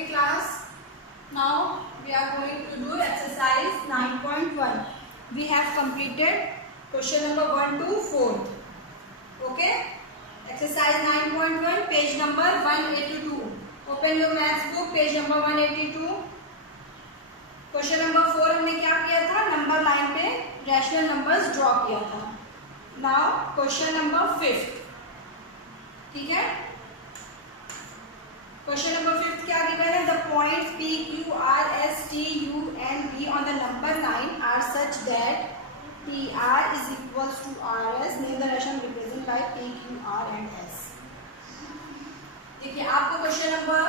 Okay class, now we are going to do exercise 9.1. We have completed question number 1 to 4. Okay, exercise 9.1 page number 182. Open your maths book, page number 182. Question number 4 हमने क्या किया था, number line पे rational numbers draw किया था. Now question number 5. ठीक है, question number 5 क्या गिवन है, the points P, Q, R, S, T, U and V on the number line are such that PR is equals to RS. Name the rational represented by P, Q, R and S. देखिए आपको question number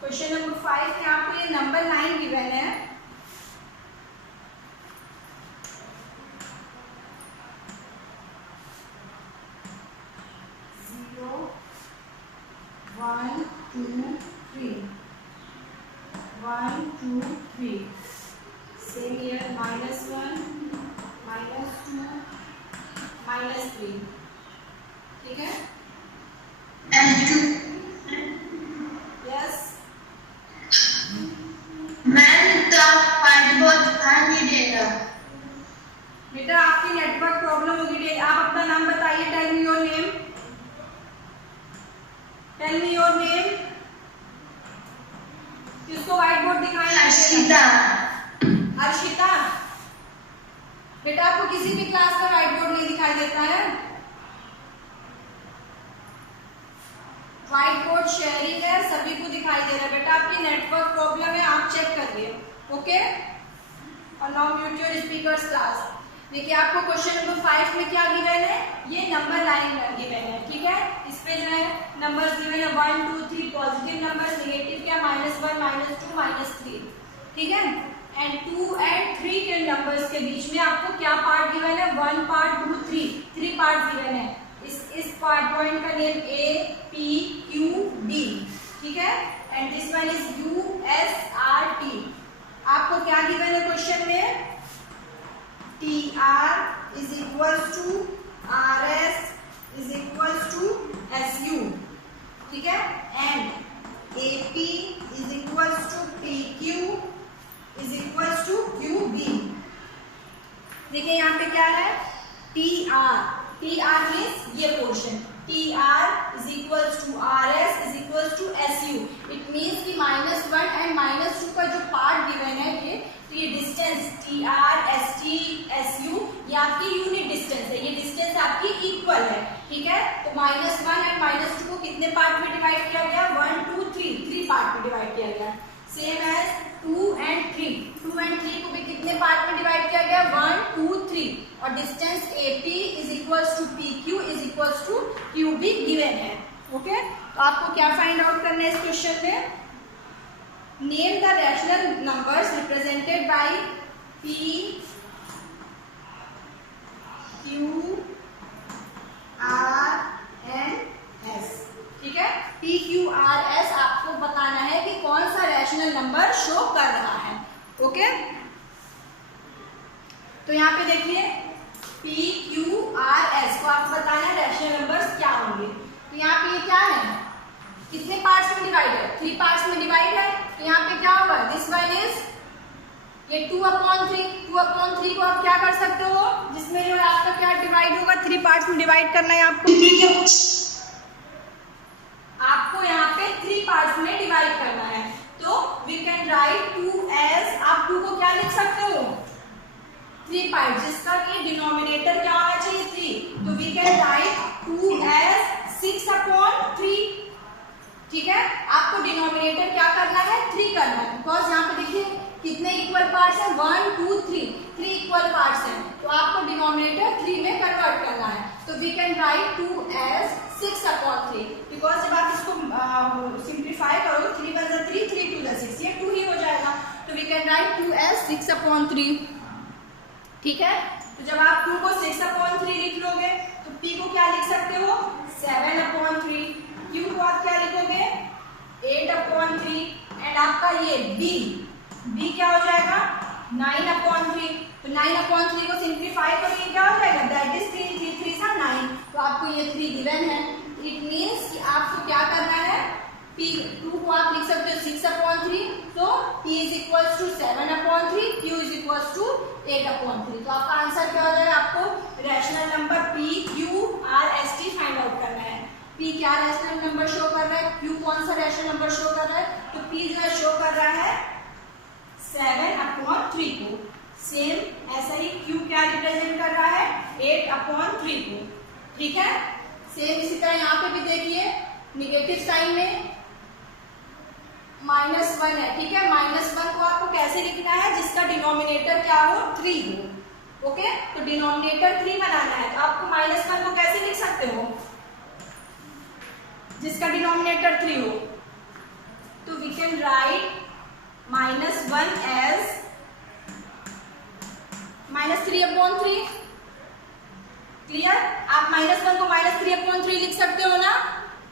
question number 5 में आपको ये number line given है. One, two, three. Same here. -1, -2, -3. ठीक है. Yes. बेटा आपकी नेटवर्क प्रॉब्लम होगी. आप अपना नाम बताइए. Tell me your name. Tell me your name. किसको व्हाइट बोर्ड दिखाई? हर्षिता. हर्षिता. बेटा आपको किसी भी क्लास का व्हाइट बोर्ड नहीं दिखाई देता है? व्हाइट बोर्ड शेयरिंग है, सभी को दिखाई दे रहा है. बेटा आपकी नेटवर्क प्रॉब्लम है, आप चेक करिए. ओके, और now mute your speakers class. देखिए आपको क्वेश्चन नंबर 5 में क्या गिवन है, ये नंबर लाइन गिवन है. ठीक है, इस पे जो है नंबर्स गिवन है 1, 2, 3 पॉजिटिव नंबर्स, नेगेटिव क्या -1, -2, -3. ठीक है, एंड 2 और 3 के नंबर्स के बीच में आपको क्या पार्ट गिवन है, 1 पार्ट, 2, 3 पार्ट गिवन है. इस पार्ट पॉइंट का name A, P, Q, D. ठीक है, and this one is U, S, R, T. आपको क्या गिवन है क्वेश्चन में, TR is equals to RS is equals to SU. ठीक है, and AP is equals to PQ is equals to QB. देखिए यहाँ पे क्या है, TR मीन्स ये portion, TR is equals to RS is equals to SU. It means कि -1 and -2 का जो पार्ट गिवन है ये डिस्टेंस TR, ST, SU ये आपकी यूनिट डिस्टेंस है. ये डिस्टेंस आपकी इक्वल है. ठीक है, तो -1 एंड -2 को कितने पार्ट में डिवाइड किया गया, 1, 2, 3 पार्ट में डिवाइड किया गया. सेम एज 2 एंड 3 को भी कितने पार्ट में डिवाइड किया गया, 1, 2, 3. और distance AP is equals to PQ is equals to QB given है. ओके, तो आपको क्या फाइंड आउट करना है इस क्वेश्चन में, name the rational numbers represented by P, Q, R and S. ठीक है, P, Q, R, S आपको बताना है कि कौन सा रैशनल नंबर शो कर रहा है. ओके, तो यहाँ पे देखिए P, Q, R, S को आपको बताना है रैशनल नंबर्स क्या होंगे. तो यहाँ पे ये क्या है, कितने पार्ट्स में डिवाइड है, 3 पार्ट्स में डिवाइड है. तो यहाँ पे क्या होगा, दिस वन इज ये 2/3 को आप क्या कर सकते हो, जिसमें जो है आपका क्या डिवाइड होगा, 3 पार्ट्स में डिवाइड करना है आपको यहाँ पे 3 पार्ट्स में डिवाइड करना है. तो वी कैन राइट 2s. आप 2 को क्या लिख सकते हो, 3 पार्ट, जिसका कि डिनोमिनेटर क्या होना चाहिए, 3. तो वी कैन राइट 2s 6/3. ठीक है, आपको डिनोमिनेटर क्या करना है, 3 करना है. बिकॉज यहाँ पे देखिए कितने इक्वल पार्ट्स हैं, 1, 2, 3 इक्वल पार्ट्स हैं. तो आपको डिनोमिनेटर 3 में कन्वर्ट करना है. तो we can right 2s 6/3. Because जब आप इसको सिंप्लीफाई करोगे, 3 × 3, 3 × 6, ये 2 ही हो जाएगा. तो वी कैन राइट 2s 6/3. ठीक है, तो जब आप 2 को 6/3 लिख लोगे तो P को क्या लिख सकते हो, 7/3. Q को आप क्या लिखोगे, 8/3. एंड आपका ये B क्या हो जाएगा, 9/3. तो 9/3 को सिंप्लीफाई करोगे क्या हो जाएगा, दैट इज 3 3 3 9. गिवन है, इट मीन्स कि आपको क्या करना है, P2 को आप लिख सकते हो 6/3, तो P is equals to 7/3, Q is equals to 8/3। तो आपका आंसर क्या हो जाएगा, आपको rational number P, Q, R, S, T find out करना है। P क्या रैशनल नंबर शो कर रहा है, Q कौन सा रैशनल नंबर शो कर रहा है, तो P जो है शो कर रहा है 7/3 को। सेम ऐसा ही Q क्या रिप्रेजेंट कर रहा है 8/3 को। ठीक है, सेम इसी तरह यहाँ पे भी देखिए, निगेटिव साइन में -1 है। ठीक है, -1 को आपको कैसे लिखना है, जिसका डिनोमिनेटर क्या हो 3 हो। ओके, तो डिनोमिनेटर 3 बनाना है, तो आपको -1 को कैसे लिख सकते हो, जिसका डिनोमिनेटर 3 हो, तो we can write -1 as -3/3। Clear, आप -1 को -3/3 लिख सकते हो ना,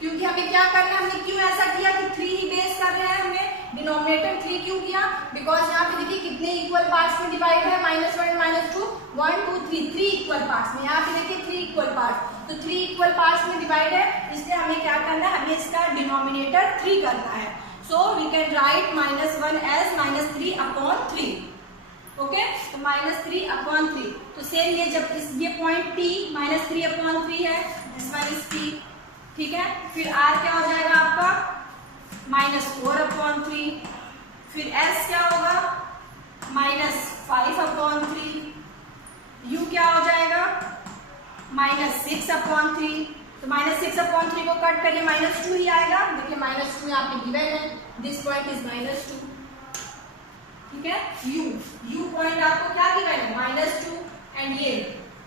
क्योंकि हमें क्या करना है, हमने क्यों ऐसा किया कि 3 ही बेस कर रहे हैं, हमने डिनोमिनेटर 3 क्यों किया, बिकॉज यहाँ पे देखिए कितने इक्वल पार्ट्स में डिवाइड है, -1 और -2, 1 2 3 3 इक्वल पार्ट्स में। यहाँ पे देखिए 3 इक्वल पार्ट्स, तो 3 इक्वल पार्ट्स में डिवाइड है, इसलिए हमें क्या करना है, हमें इसका डिनोमिनेटर 3 करना है। So we can write -1 as -3/3। Okay, तो -3/3। तो सेम ये जब ये पॉइंट T -3/3 है, दिस वन इज T। ठीक है, फिर R क्या हो जाएगा आपका -4/3, फिर S क्या होगा -5/3, U क्या हो जाएगा -6/3। तो -6/3 को कट करिए, -2 ही आएगा। देखिए -2 यहाँ पे गिवन है, दिस पॉइंट इज -2। ठीक है, U पॉइंट आपको क्या गिवन है -2, एंड ये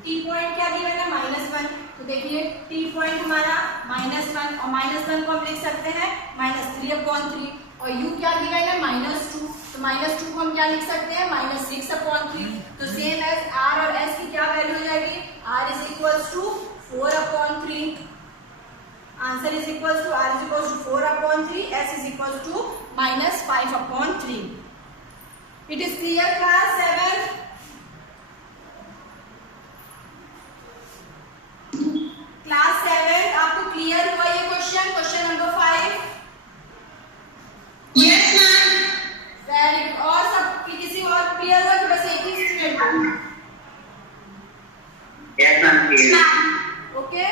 T पॉइंट क्या गिवन है -1। तो देखिए T पॉइंट हमारा -1, और -1 को हम लिख सकते हैं -3/3, और U क्या गिवन है -2, तो -2 को हम क्या लिख सकते हैं -6/3। तो सेम एज R और S की क्या वैल्यू हो जाएगी, R is equals to 4/3, answer is equals to R is equals to 4/3, S is equals to -5/3। It is clear class 7? Class 7 आपको क्लियर हुआ ये question number 5? Yes ma'am. Very good. और सब किसी और क्लियर हुआ कि बस एक ही स्टूडेंट को? Yes ma'am, clear. Okay,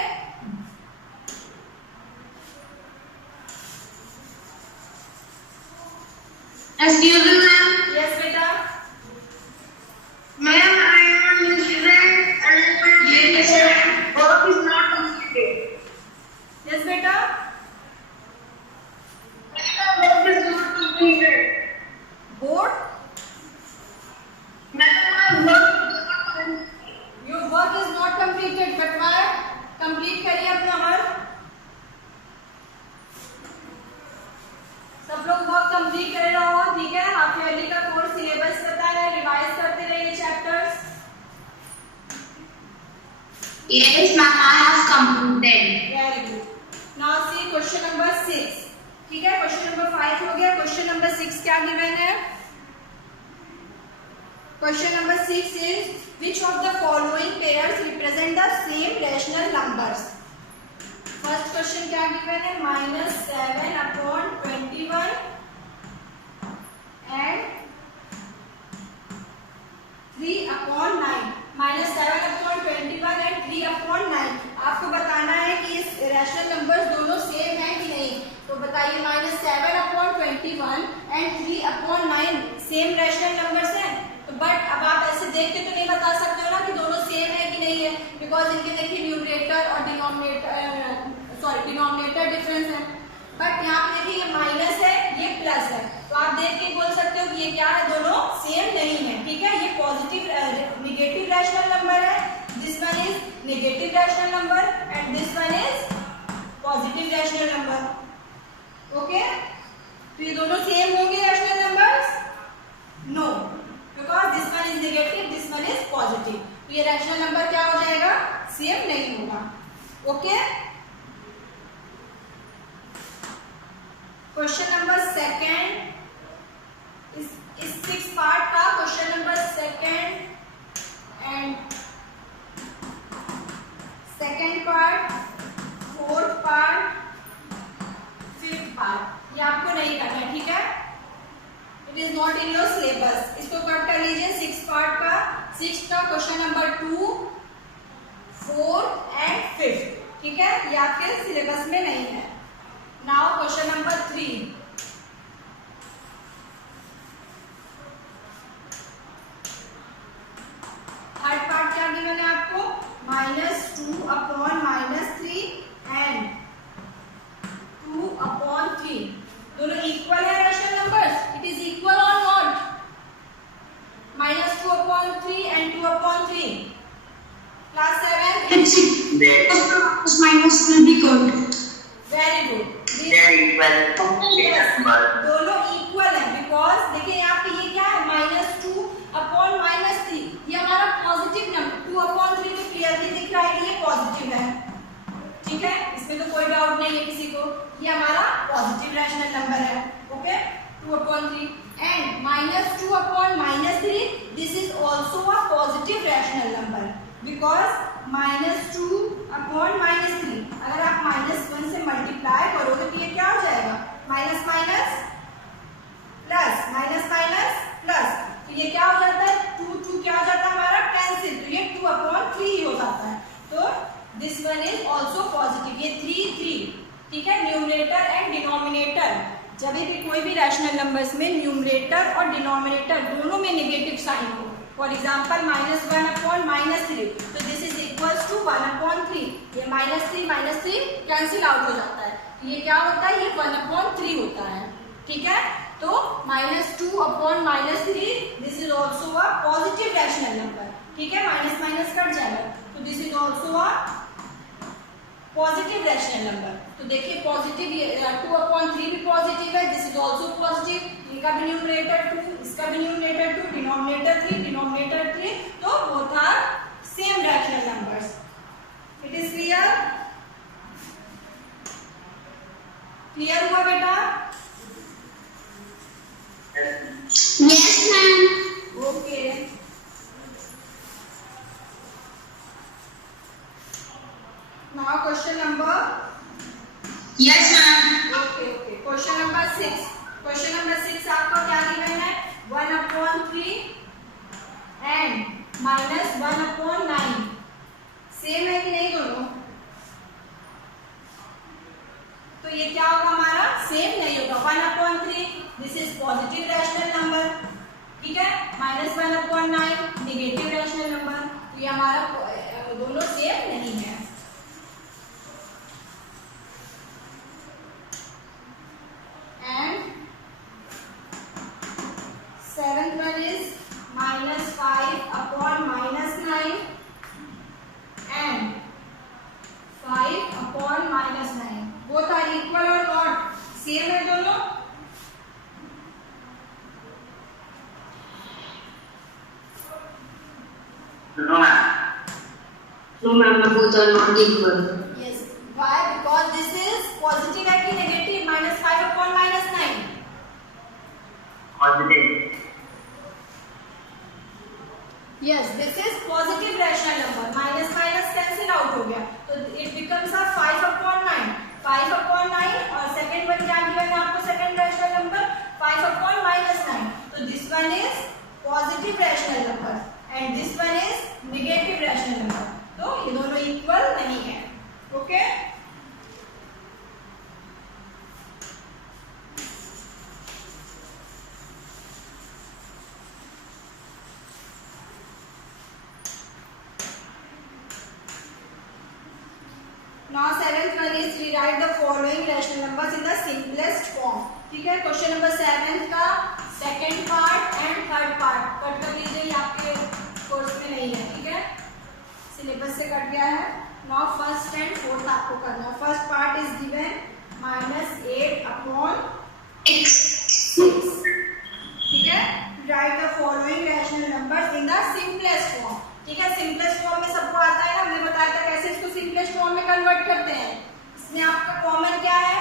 excuse me ma'am. Yes बेटा। Ma'am, I am a new student and my work is not completed. Yes बेटा। My work is not completed. Board, Ma'am, my work is not completed. Your work is not completed, but why? Complete करिए अपना work. सब लोग work complete कर रहे हो, ठीक है। हाफ ईयरली का कोर्स सिलेबस पता है, रिवाइज करते रहिए chapters. Yes ma'am, I have completed. Very good. Now see question number 6। ठीक है, क्वेश्चन नंबर 5 हो गया, क्वेश्चन नंबर 6 क्या गिवन है? Question number 6 is which of the following pairs represent the same rational numbers? First question क्या given है, -7/21 and 3/9। -7/21 and 3/9। आपको बताना है कि इस रैशनल नंबर्स दोनों सेम हैं कि नहीं। तो बताइए, -7/21 एंड 3/9 सेम रैशनल नंबर्स हैं। तो बट अब आप ऐसे देख के तो नहीं बता सकते हो ना कि दोनों सेम है कि नहीं है, बिकॉज इनके देखिए न्यूमरेटर और डिनोमिनेटर डिफरेंस है। बट यहाँ पे देखिए ये माइनस है, ये प्लस है, तो आप देख के बोल सकते हो कि ये क्या है, दोनों सेम नहीं है। ठीक है, ये पॉजिटिव नेगेटिव रैशनल नंबर है, this one is negative rational number and this one is positive rational number. Okay, तो ये दोनों सेम होंगे rational numbers? No, because this one is negative, this one is positive, तो ये rational number क्या हो जाएगा, सेम नहीं होगा। ओके, क्वेश्चन नंबर 2 इस 6 पार्ट का question number 2 and second part 6 का क्वेश्चन नंबर 2, 4 एंड 5, ठीक है, ये आपके सिलेबस में नहीं है। Now question number 3, third part क्या गिवन है आपको, -2 अपॉन -3 एंड 2 अपॉन 3, दोनों इक्वल है rational numbers, it is equal और not, -2 upon 3 and 2 upon 3, class 7 minus will be good. Very good, Yes. दोनों इक्वल है, बिकॉज देखिए यहाँ पे ये क्या है, -2 अपॉन -3, ये हमारा पॉजिटिव नंबर, 2 अपॉन 3 तो क्लियरली दिख रहा है कि ये पॉजिटिव है, ठीक है, इसमें तो कोई डाउट नहीं है किसी को, ये हमारा पॉजिटिव रैशनल नंबर है, okay, 2 upon 3 and -2 upon -3, this is also a positive rational number, because -2 upon -3, अगर आप -1 से मल्टीप्लाई करोगे तो ये क्या हो जाएगा, minus minus plus, minus minus plus, तो ये क्या हो जाता है, 2 क्या हो जाता है हमारा, कैंसिल, तो ये 2 अपॉन 3 ही हो जाता है, तो this one is also positive, ये 3, ठीक है, न्यूमरेटर एंड डिनोमिनेटर, जब भी कोई भी रैशनल नंबर्स में न्यूमरेटर और डिनोमिनेटर दोनों में नेगेटिव साइन हो, फॉर एग्जाम्पल -1 अपॉन -3, तो this is equals to 1 upon 3, ये -3 कैंसिल आउट हो जाता है, ये क्या होता है, ये 1 अपॉन 3 होता है, ठीक है, तो -2 upon -3, this is also a positive rational number, ठीक है, माइनस माइनस कट जाएगा, तो this is also a positive rational number, तो देखिए पॉजिटिव, 2 अपॉन 3 भी पॉजिटिव है, दिस इज ऑल्सो पॉजिटिव, इनका भी न्यूमरेटर 2, इसका भी न्यूमरेटर 2, डिनोमिनेटर 3, तो both are same rational numbers, it is clear, clear हुआ बेटा, Yes, ma'am. Okay, now question number, Yes, ma'am. Okay, question number 6 आपका क्या गिवन है, 1 अपॉन 3 एंड -1 अपॉन 9, सेम है कि नहीं दोनों, तो ये क्या होगा हमारा, सेम नहीं होगा, 1 upon 3, this is positive rational number, ठीक है, -1 अपॉन 9 नेगेटिव रैशनल नंबर, तो ये हमारा दोनों सेम नहीं है, and 7th one is -5 upon -9 and 5 upon -9, both are equal or not, same है दोनों, No, ma'am. No, ma'am. Both are not equal. yes, why, because this is positive है कि negative, -5 upon -9, Positive. yes, this is positive rational number, minus minus cancel out हो गया, तो it becomes a 5 upon 9, 5 upon 9, और second one क्या given है आपको, second rational number 5 upon -9, तो this one is positive rational number and this one is negative rational number, तो ये दोनों इक्वल नहीं है, okay, now 7th one is rewrite the following rational numbers in the simplest form, ठीक है, question number 7 का second part and third part cut कर लीजिए, ये आपके कोर्स में नहीं है, ठीक है, सिलेबस से कट गया है, now फर्स्ट एंड फोर्थ आपको करना है, first part is given -8 upon 6, ठीक है, right the following rational numbers in the simplest form, ठीक है, सिंपलेस्ट फॉर्म में सबको आता है ना, हमने बताया था कैसे इसको सिंपलेस्ट फॉर्म में कन्वर्ट करते हैं, इसमें आपका कॉमन क्या है,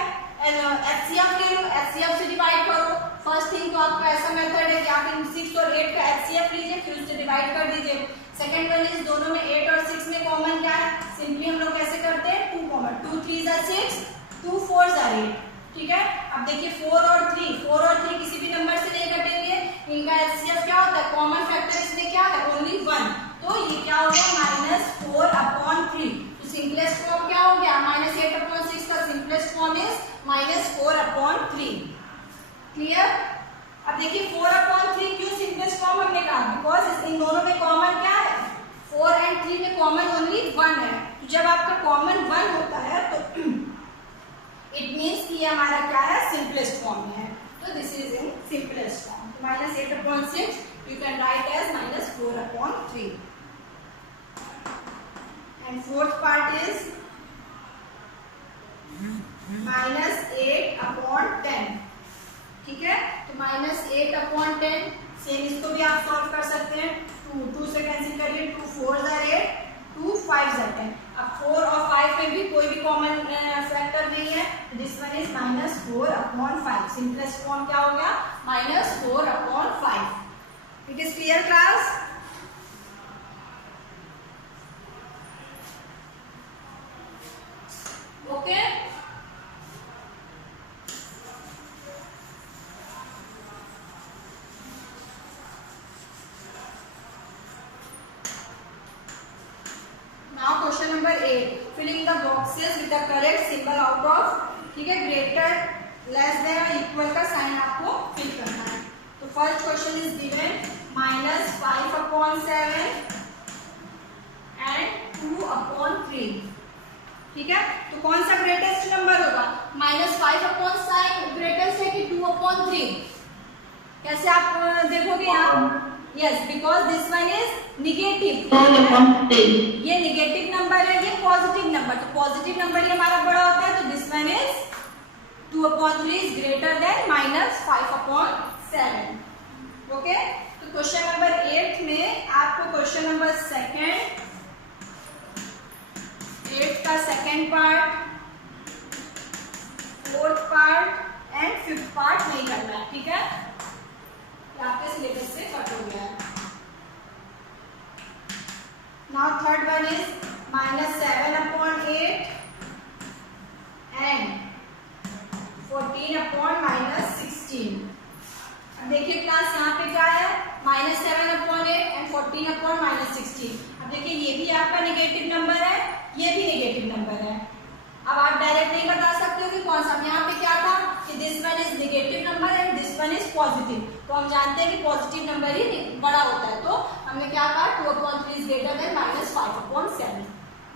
एचसीएफ ले लो, एचसीएफ से डिवाइड करो, फर्स्ट थिंग तो आपका ऐसा मेथड है कि आप इन 6 और 8 का एचसीएफ लीजिए, फिर उससे डिवाइड कर दीजिए, सेकंड वन इज दोनों में 8 और 6 में कॉमन क्या है, सिंपली हम लोग कैसे करते हैं, 2 कॉमन, 2 3 are 6, 2 4 are 8, ठीक है, अब देखिए 4 और 3 किसी भी नंबर से नहीं कटेंगे, इनका एचसीएफ क्या होता है, कॉमन फैक्टर इसमें क्या है, ओनली 1, 1 है, तो जब आपका कॉमन 1 होता है तो इट मीन्स कि ये हमारा क्या है, सिंपलेस्ट फॉर्म में है, तो this is in simplest form. -8/6 you can write as -4/3 and fourth part is -8/10, ठीक है। तो -8/10 सेम इसको भी आप सॉल्व कर सकते हैं, 2 से कैंसिल करिए, 2 4 are 8, 2 5 are 10। अब 4 और 5 में भी कोई भी कॉमन फैक्टर नहीं है, this one is -4/5। Simplest form क्या हो गया, -4/5। It is clear class? Okay, now question number 8, filling the boxes with the correct symbol out of, ठीक है, greater less than or equal का साइन आपको फिल करना है। तो first question is given -5/7 and 2/3, ठीक है। तो कौन सा ग्रेटेस्ट नंबर होगा, -5/7 ग्रेटेस्ट है कि 2/3? कैसे आप देखोगे यहाँ? Yes, because this one is negative, ये निगेटिव नंबर है, ये पॉजिटिव नंबर, तो पॉजिटिव नंबर ही हमारा बड़ा होता है, तो this one is 2/3 is greater than -5/7। Okay, तो क्वेश्चन नंबर 8 में आपको क्वेश्चन नंबर 8 का second part, fourth part and fifth part नहीं करना है, ठीक है, आपके सिलेबस से कट हो गया है। Now third one is -7/8 and 14/-16। अब देखिए क्लास यहाँ पे क्या है, -7/8 एंड 14/-16। अब देखिए ये भी आपका नेगेटिव नंबर है, ये भी नेगेटिव नंबर है। अब आप डायरेक्ट नहीं बता सकते हो कि कौन सा, यहाँ पे क्या था कि this one is negative number and this one is positive, तो हम जानते हैं कि पॉजिटिव नंबर ही बड़ा होता है, तो हमने क्या कहा 2/3 is greater than -5/7।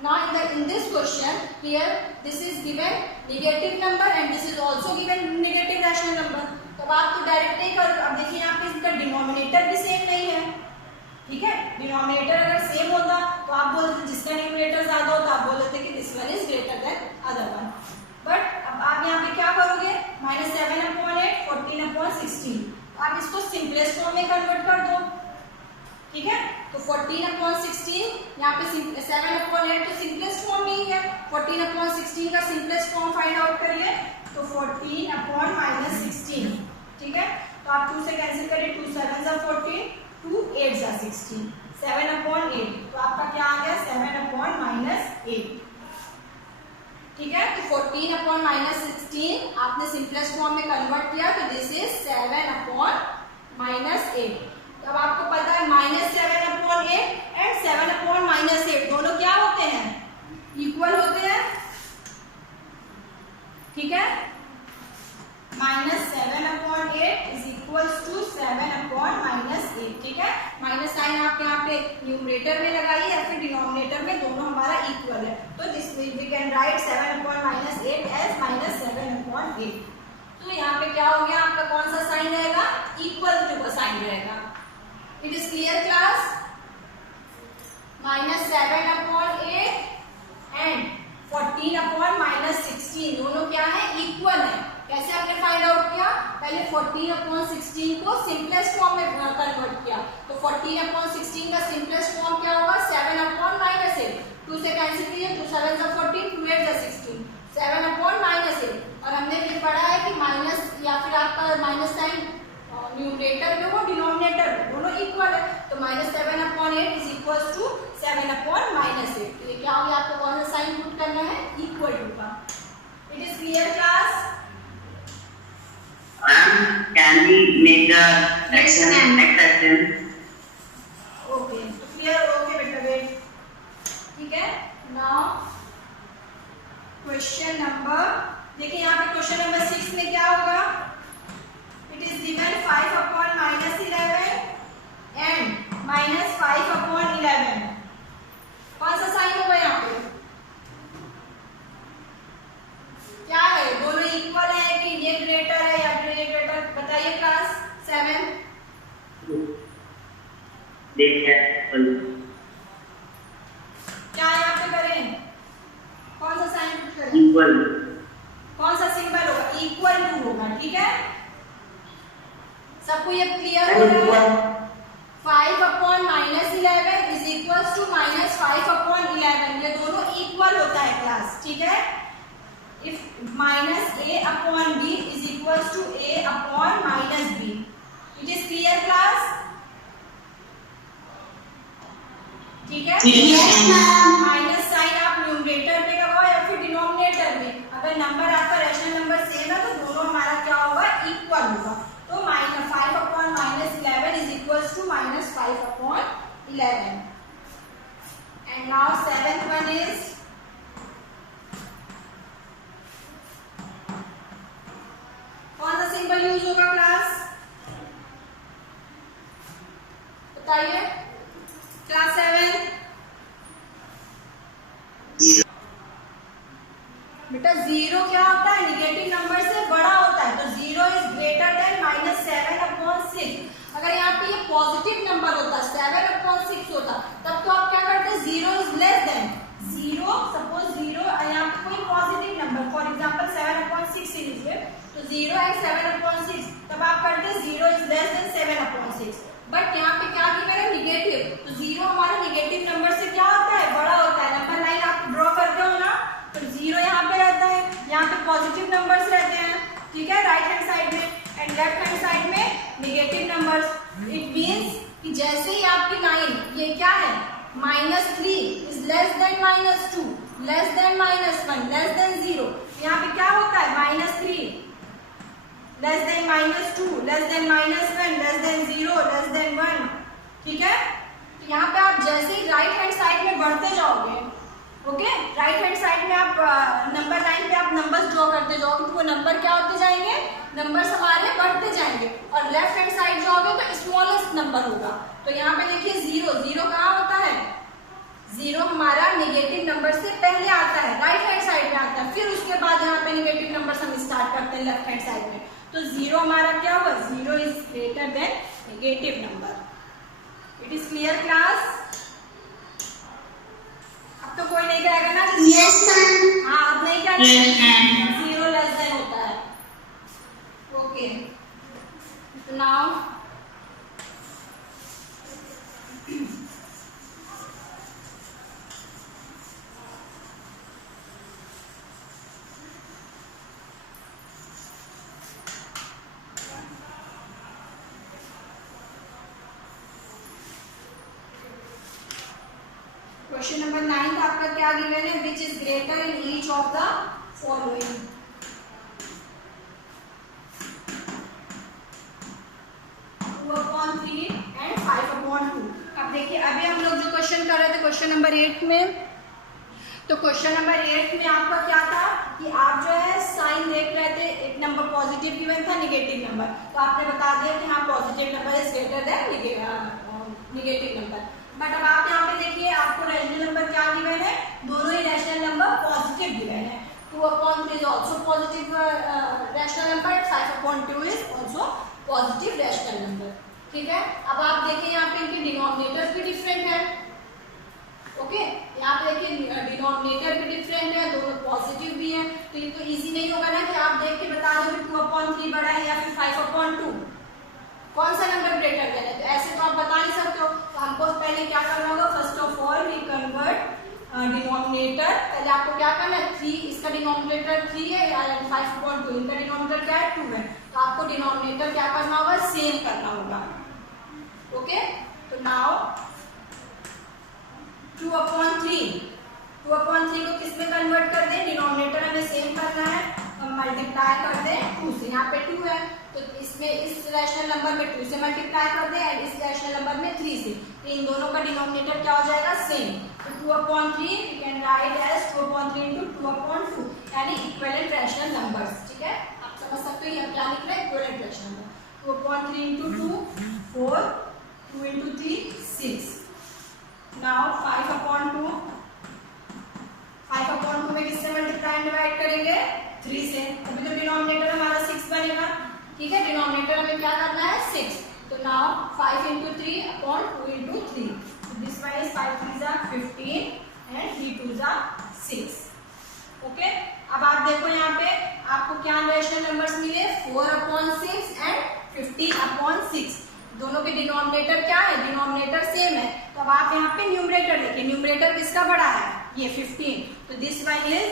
Now in this question here this is given negative number and this is also given negative rational number, तो आप तो डायरेक्ट नहीं कर। अब देखिए यहाँ पे इसका डिनोमिनेटर भी सेम नहीं है, ठीक है, डिनोमिनेटर अगर सेम होता तो आप बोलते जिसका न्यूमरेटर ज्यादा होता आप बोलते कि this one is greater than other one, but अब आप यहाँ पे क्या करोगे, -7/8 14/16, आप इसको सिंपलेस्ट फॉर्म में कन्वर्ट कर दो, ठीक है। तो 14/16 यहाँ पे 7/8 तो सिंपलेस्ट फॉर्म नहीं है, 14/16 का सिंपलेस्ट फॉर्म फाइंड आउट करिए, तो 14/-16, ठीक है। तो आप 2 से कैंसिल करिए, 2 7 are 14, 2 8 are 16, 7/8, तो आपका क्या आ गया 7/-8, ठीक है। तो 14/-16 आपने सिंपलेस्ट फॉर्म में कन्वर्ट किया, तो दिस इज 7/-8। अब आपको पता है -7/8 एंड 7/-8 दोनों क्या होते हैं, इक्वल होते हैं, ठीक है। -7/8 इज इक्वल्स टू 7/-8, ठीक है। माइनस साइन आप यहाँ पे न्यूमरेटर में लगाइए या फिर डिनोमिनेटर में, दोनों हमारा इक्वल है, तो this we can write 7/-8 as -7/8। तो यहाँ पे क्या हो गया, आपका कौन सा साइन रहेगा, इक्वल टू का साइन रहेगा। It is clear class? -7/8 and 14/-16 दोनों क्या है, इक्वल है। कैसे आपने फाइंड आउट किया, पहले 14/16 को सिंपलेस्ट फॉर्म में कन्वर्ट किया, तो 14/16 का सिंपलेस्ट फॉर्म क्या होगा, 7/-8, 2 से कैंसिल कीजिए, 2 7 are 14, 2 8 are 16, 7/-8, और हमने ये पढ़ा है कि माइनस या फिर आपका माइनस साइन न्यूमरेटर में हो डिनोमिनेटर में दोनों इक्वल है, तो -7/8 इज इक्वल्स टू 7/-8, तो ये क्या हो गया, आपको कौन सा साइन पुट करना है, इक्वल टू का। It is clear class? Can we make the next section? Okay, clear? Okay, बेटा वेट, ठीक है। नाउ क्वेश्चन नंबर, देखिए यहाँ पे क्वेश्चन नंबर 6 में क्या होगा, इट इज गिवन 5/-11 एंड -5/11, कौन सा साइन होगा यहाँ पे, ठीक है। If minus a upon b is equal to a upon minus b, it is clear class? ठीक है। माइनस साइन आप न्यूमरेटर में लगाओ या फिर डिनोमिनेटर में, अगर नंबर आपका रैशनल नंबर सेम है तो दोनों हमारा क्या होगा, इक्वल होगा। तो minus 5 upon minus 11 is equal to minus 5 upon 11। And now seventh one is कौन सा सिंबल यूज होगा क्लास, बताइए क्लास 7। बेटा जीरो क्या होता है, निगेटिव नंबर से बड़ा होता है, तो zero is greater than minus 7 upon 6। अगर यहाँ पे ये पॉजिटिव नंबर होता, 7 अपॉन 6 होता, तब तो आप क्या करते, zero is less than zero. Suppose zero यहाँ पे कोई positive number, for example 7 upon 6 लीजिए, तो जीरो एंड 7 अपॉन 6, तब आप करते zero is less than 7 upon 6। But यहाँ पे क्या की है, निगेटिव, तो जीरो हमारे निगेटिव नंबर से क्या होता है, बड़ा होता है। नंबर लाइन आप ड्रॉ करते हो ना, तो जीरो यहाँ पे रहता है, यहाँ पे पॉजिटिव नंबर्स रहते हैं, ठीक है, राइट हैंड साइड में, एंड लेफ्ट हैंड साइड में निगेटिव नंबर्स। इट मीन्स कि जैसे ही आपकी लाइन ये क्या है, -3 is less than -2, less than -1, less than 0, यहाँ पे क्या होता है, -3 less than -2, less than -1, less than 0, less than 1, ठीक है। तो यहाँ पे आप जैसे ही राइट हैंड साइड में बढ़ते जाओगे, ओके, राइट हैंड साइड में आप नंबर लाइन पे आप नंबर्स ड्रॉ करते जाओगे, तो वो नंबर क्या होते जाएंगे, नंबर्स हमारे बढ़ते जाएंगे, और लेफ्ट हैंड साइड जाओगे तो स्मॉलेस्ट नंबर होगा। तो यहाँ पे देखिए जीरो, जीरो कहाँ होता है, जीरो हमारा निगेटिव नंबर से पहले आता है, राइट हैंड साइड में आता है, फिर उसके बाद यहाँ पे निगेटिव नंबर हम स्टार्ट करते हैं लेफ्ट हैंड साइड में। तो जीरो हमारा क्या हुआ, zero is greater than negative number. It is clear class? अब तो कोई नहीं कहेगा ना, Yes, ma'am. हाँ अब नहीं कहना, Yes, ma'am. Zero less than होता है। ओके, नाउ क्वेश्चन नंबर 9 आपका क्या गिवन है, which is greater in each of the following. 2/3 and 5/2। अब देखिए अभी हम लोग जो क्वेश्चन कर रहे थे क्वेश्चन नंबर 8 में, तो क्वेश्चन नंबर 8 में आपका क्या था कि आप जो है साइन देख रहे थे, एक नंबर पॉजिटिव गिवन था, निगेटिव नंबर, तो आपने बता दिया कि हाँ positive number is greater than negative number. But अब आप यहाँ पे देखिए आपको रैशनल नंबर क्या गिवन है, दोनों ही रैशनल नंबर पॉजिटिव गिवन है। 2/3 is also positive rational number, 5/2 is also positive rational number, ठीक है। अब आप देखिए यहाँ पे इनके डिनोमिनेटर्स भी डिफरेंट है, ओके, यहाँ पे देखिए डिनोमिनेटर भी डिफरेंट है, दोनों पॉजिटिव भी है, तो ये तो इजी नहीं होगा ना कि आप देख के बता दो कि 2/3 बड़ा है या फिर 5/2, कौन सा नंबर ग्रेटर देन है, तो ऐसे तो आप बता नहीं सकते हो। तो हमको पहले क्या करना होगा, first of all we convert denominator, पहले आपको क्या करना है, 3, इसका डिनोमिनेटर 3 है, 5/2 इनका डिनोमिनेटर क्या है, 2 है, तो आपको डिनोमिनेटर क्या करना होगा, सेम करना होगा, ओके। तो नाउ 2/3 को किस में कन्वर्ट कर दें, डिनोमिनेटर हमें सेम करना है, हम मल्टीप्लाई कर दें 2 से, यहाँ पे 2 है तो इसमें इस रैशनल नंबर में 2 से मल्टीप्लाई कर दें एंड इस रैशनल नंबर में 3 से, तो इन दोनों का डिनोमिनेटर क्या हो जाएगा, सेम। तो 2/3 you can write as 2/3 into 2/2, यानी इक्विवेलेंट रैशनल नंबर्स, ठीक है, आप समझ सकते हो ये क्या लिख रहे हैं, equivalent rational number. 2/3 into 2 4, 2 into 3 6। Now 5/2 में किससे मल्टीप्लाई डिवाइड करेंगे, 3 से, अभी तो डिनोमिनेटर हमारा 6 बनेगा, ठीक है, डिनोमिनेटर हमें क्या करना है 6, तो now 5 into 3 upon 2 into 3, so this one is 5 3s are 15 and 3 2s are 6, okay. अब आप देखो यहाँ पे आपको क्या रैशनल नंबर्स मिले, 4/6 एंड 15/6, दोनों के डिनोमिनेटर क्या है, डिनोमिनेटर सेम है, तो अब आप यहाँ पे न्यूमरेटर देखिए, न्यूमरेटर किसका बड़ा है, ये 15, तो this one is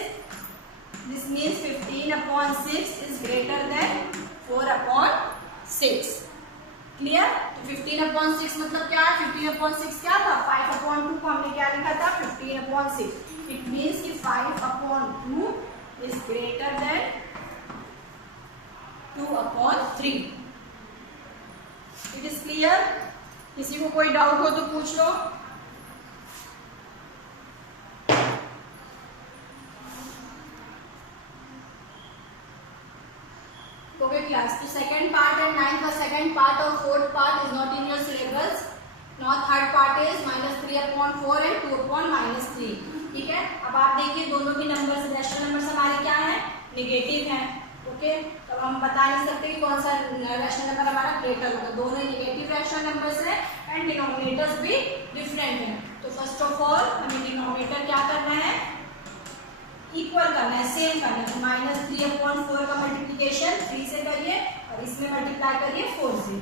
this means 15/6 is greater than 4/6। Clear? तो 15/6 मतलब क्या है? 15/6 क्या था? 5/2 को हमने क्या लिखा था? 15/6। इट मीन्स कि 5/2 is greater than 2/3। It is clear? किसी को कोई डाउट हो तो पूछ लो। Okay class, the second part and ninth का second part और fourth part is not in your syllabus. Now third part is -3/4 and 2/-3। ठीक है? अब आप देखिए दोनों भी नंबर्स, रैशनल नंबर्स हमारे क्या है? नेगेटिव हैं। ओके, तो हम बता नहीं सकते कि कौन सा रैशनल नंबर हमारा ग्रेटर होगा। दोनों नेगेटिव रैशनल नंबर्स हैं एंड डिनोमिनेटर्स भी डिफरेंट हैं। तो फर्स्ट ऑफ ऑल हमें डिनोमिनेटर क्या करना है? इक्वल करना है, सेम करना है। -3/4 का मल्टीप्लिकेशन 3 से करिए और इसमें मल्टीप्लाई करिए 4 से।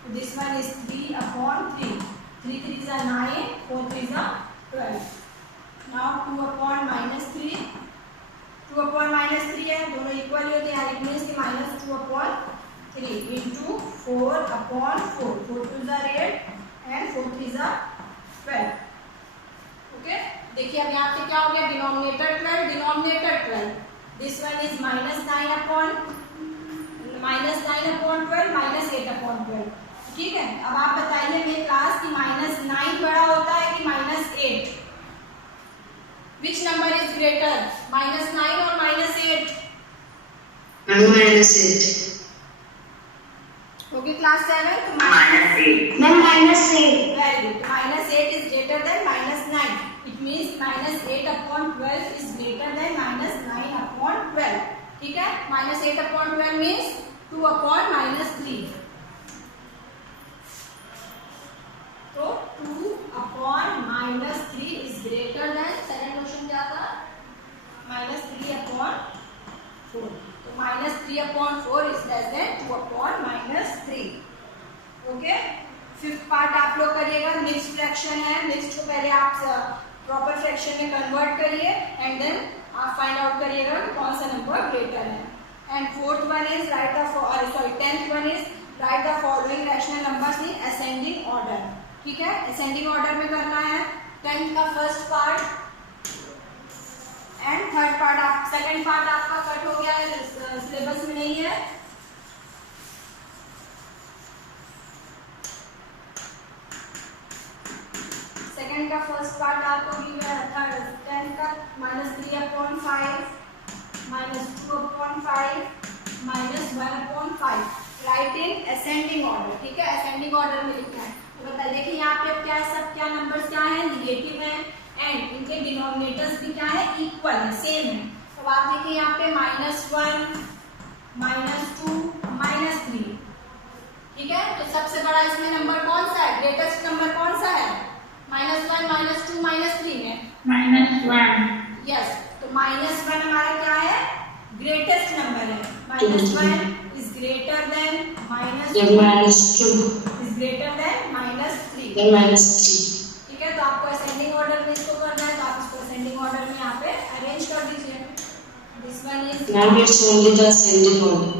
तो this one is 3/3। 3 3s are 9, 4 3s are 12। Now 2/-3, 2/-3 है, दोनों इक्वल ही होते हैं। इट मीन्स कि -2/3 into 4/4, 4 2s are 8 and 4 3s are 12। Okay, देखिए अब यहाँ पे क्या हो गया? Denominator 12, denominator 12। This one is -9/12 -8/12। ठीक है, अब आप बताइए मेरे क्लास की -9 बड़ा होता है कि -8? विच नंबर इज ग्रेटर, -9 और -8? -8। ओके क्लास 7, तो -8। Ma'am -8। Very good. -8 is greater than -9. It means -8/12 is greater than -9/12. ठीक है? -8/12 means 2/-3. तो 2/-3 is greater than, second question क्या था? -3/4. तो -3/4 is less than 2/-3. Okay, fifth part आप लोग करिएगा। मिक्स्ड फ्रैक्शन है, मिक्स्ड को पहले आप प्रॉपर फ्रैक्शन में कन्वर्ट करिए एंड देन आप फाइंड आउट करिएगा कि कौन सा नंबर ग्रेटर है। And fourth one is right the tenth one is right the following rational numbers in ascending order. ठीक है, असेंडिंग ऑर्डर में करना है। टेंथ का first part and third part. आप सेकंड पार्ट आपका कट हो गया है, सिलेबस में नहीं है। सेकंड का फर्स्ट पार्ट आपको गिवन है। थर्ड 10 का -3/5 -2/5 -1/5। Right in ascending order. ठीक है, असेंडिंग ऑर्डर में लिखना है। तो बता देखिए यहाँ पे क्या है, सब क्या नंबर्स क्या है? निगेटिव है एंड इनके डिनोमिनेटर्स भी क्या है? इक्वल है, सेम है। तो आप देखिए यहाँ पे -1 -2 -3। ठीक है, तो सबसे बड़ा इसमें नंबर कौन सा है? ग्रेटेस्ट नंबर कौन सा है? -1 -2 -3 में -1। यस, तो -1 हमारा क्या है? ग्रेटेस्ट नंबर है। -1 is greater than -2 is greater than -3। ठीक है, तो आपको असेंडिंग ऑर्डर में इसको करना है, तो आप इसको असेंडिंग ऑर्डर में यहाँ पे अरेंज कर दीजिए। This one is Now it's only the ascending order.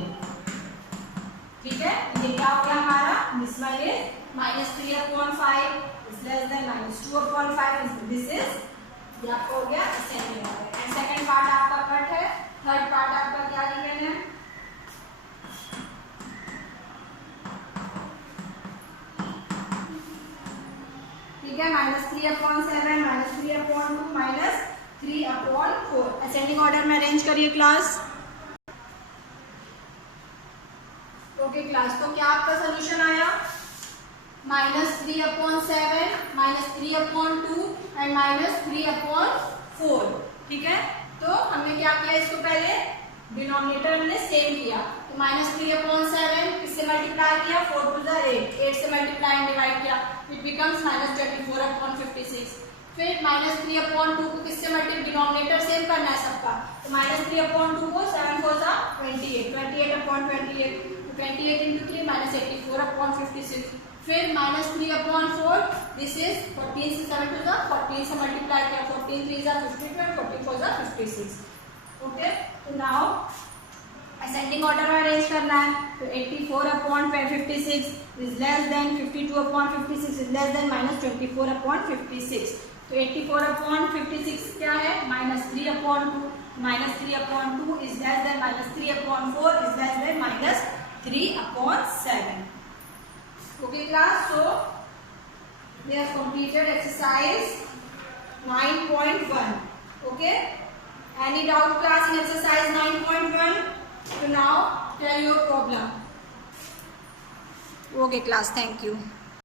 ठीक है, ये क्या हो गया हमारा? This one is -3/5 is less than -2/5 this is, ये आपका हो गया ascending order. And second part आपका कट है। थर्ड पार्ट आपका क्या गिवन है? ठीक है, -3/7 -3/2 -3/4। असेंडिंग ऑर्डर में अरेंज करिए क्लास। ओके क्लास, तो क्या आपका सोल्यूशन आया? -3/7 -3/2 एंड -3/4। ठीक है, तो हमने क्या किया? इसको पहले डिनोमिनेटर हमने सेम किया। तो -3/7 किससे मल्टीप्लाई किया? 4 2 8, 8 से मल्टीप्लाई एंड डिवाइड किया, इट बिकम्स -24/56। फिर -3/2 को किससे मल्टीप्लाई? डिनोमिनेटर सेम करना है सबका। तो -3/2 को 7 4 28, 28/28, 28 into 3 -84/56। फिर -3/4, दिस इज 14 से 7 14 से मल्टीप्लाई किया, 14 3 52 14 4 56। ओके, तो तो नाउ असेंडिंग ऑर्डर में अरेंज करना है, तो 84/56 is less than 52/56 is less than -24/56। तो 84/56 क्या है, -3/2, -3/2 is less than -3/4 is less than -3/7। Okay class, so we have completed exercise 9.1. okay, any doubt class in exercise 9.1? so now tell your problem. Okay class, thank you.